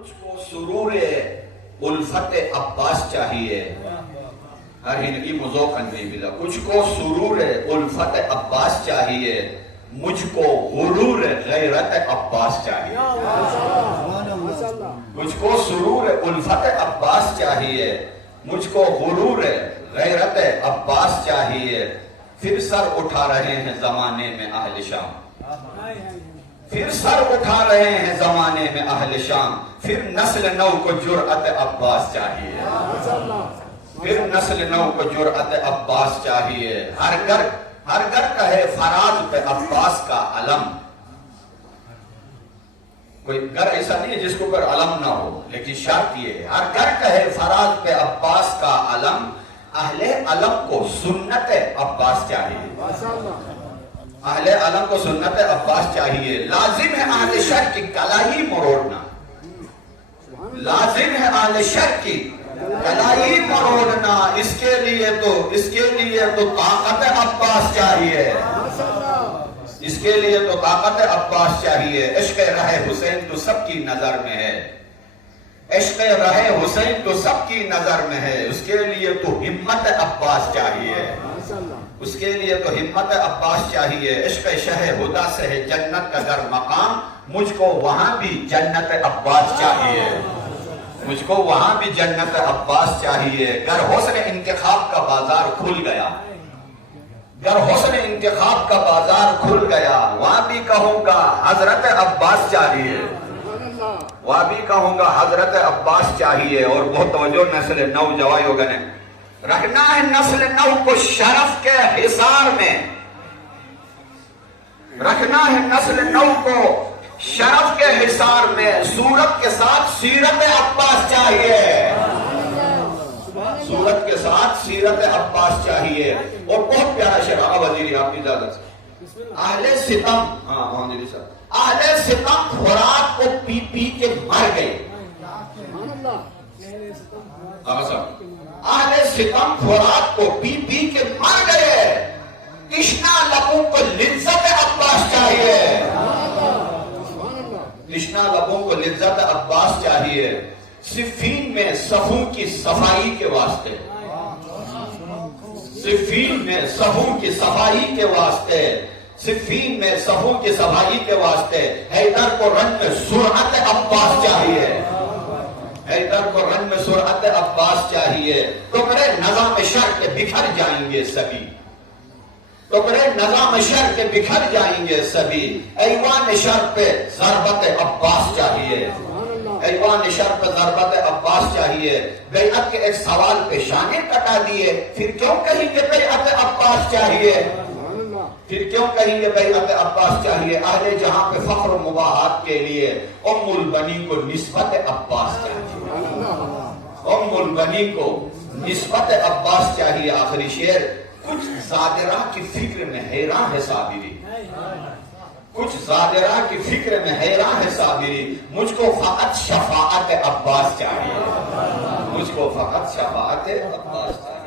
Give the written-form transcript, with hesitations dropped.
مجھ کو سرور الفت عباس چاہیے. ہر ہندگی مذوقن میں ملا. کچھ کو سرور الفت عباس چاہیے, مجھ کو غرور غیرت عباس چاہیے. مجھ کو سرور الفت عباس چاہیے, مجھ کو غرور غیرت عباس چاہیے. پھر سر اٹھا رہے ہیں زمانے میں اہل شام, پھر سر اٹھا رہے ہیں زمانے میں اہل شام. پھر نسل نو کو جرأت عباس چاہیے, پھر نسل نو کو جرأت عباس چاہیے. ہر گھر کہے فراز پہ عباس کا علم. کوئی گھر ایسا نہیں ہے جس کو پر علم نہ ہو, لیکن شرط یہ ہے ہر گھر کہے فراز پہ عباس کا علم. اہل علم کو سنت عباس چاہیے, اہل علم کو سنت عباس چاہیے. لازم ہے اہل شر کی کلاہی مروڑنا, لازم ہے اہل شر کی کلاہی مروڑنا. اس کے لیے تو طاقت عباس چاہیے, اس کے لیے تو طاقت عباس چاہیے. عشق رہ حسین تو سب کی نظر میں ہے, عشق رہ حسین تو سب کی نظر میں ہے. اس کے لیے تو ہمت عباس چاہیے, اس کے لیے تو ہمت عباس چاہیے. عشق شہ ہدا سے ہے جنت کا در مقام, مجھ کو وہاں بھی جنت عباس چاہیے, مجھ کو وہاں بھی جنت عباس چاہیے. گر حسن انتخاب کا بازار کھل گیا, گر حسن انتخاب کا بازار کھل گیا, وہاں بھی کہوں گا حضرت عباس چاہیے, وہاں بھی کہوں گا حضرت عباس چاہیے. اور بہت توجہ نسل نو جوائیوں نے رکھنا ہے, نسل نو کو شرف کے حصار میں رکھنا ہے, نسل نو کو شرف کے حصار میں. صورت کے ساتھ سیرت عباس چاہیے, صورت کے ساتھ سیرت عباس چاہیے. اور بہت پیارا شعر وزیری آپ کی اجازت سے, اہل ستم, اہل ستم خوراک کو پی پی کے مر گئے. اہل ستم خوراک کو پی پی کے مر گئے. تشنا لبوں کو لذت عباس چاہیے, تشنا لبوں کو لذت عباس چاہیے. صفین میں صفوں کی صفائی کے واسطے, صفین میں صفوں کی صفائی کے واسطے, صفین میں صفوں کی صفائی کے واسطے حیدر کو رن میں سرعت عباس چاہیے, حیدر کو رن میں سرعت عباس چاہیے. ٹکڑے نظام شر کے بکھر جائیں گے سبھی, ٹکڑے نظام شر کے بکھر جائیں گے سبھی. ایوان شر پہ ضربت عباس چاہیے, ایوان شر پہ ضربت عباس چاہیے. بیعت کے ایک سوال پہ شانے کٹا دیے, پھر کیوں کہیں گے بیعت عباس چاہیے, پھر کیوں کہیں گے بیعت عباس چاہیے. اہل جہاں پہ فخر و مباحات کے لیے ام البنی کو نسبت عباس چاہیے, ام البنی کو نسبت عباس چاہیے. آخری شعر, کچھ زادرہ کی فکر میں حیران ہے صابری, کچھ زادرہ کی فکر میں حیران ہے صابری. مجھ کو فقط شفاعت عباس چاہیے, مجھ کو فقط شفاعت عباس چاہیے.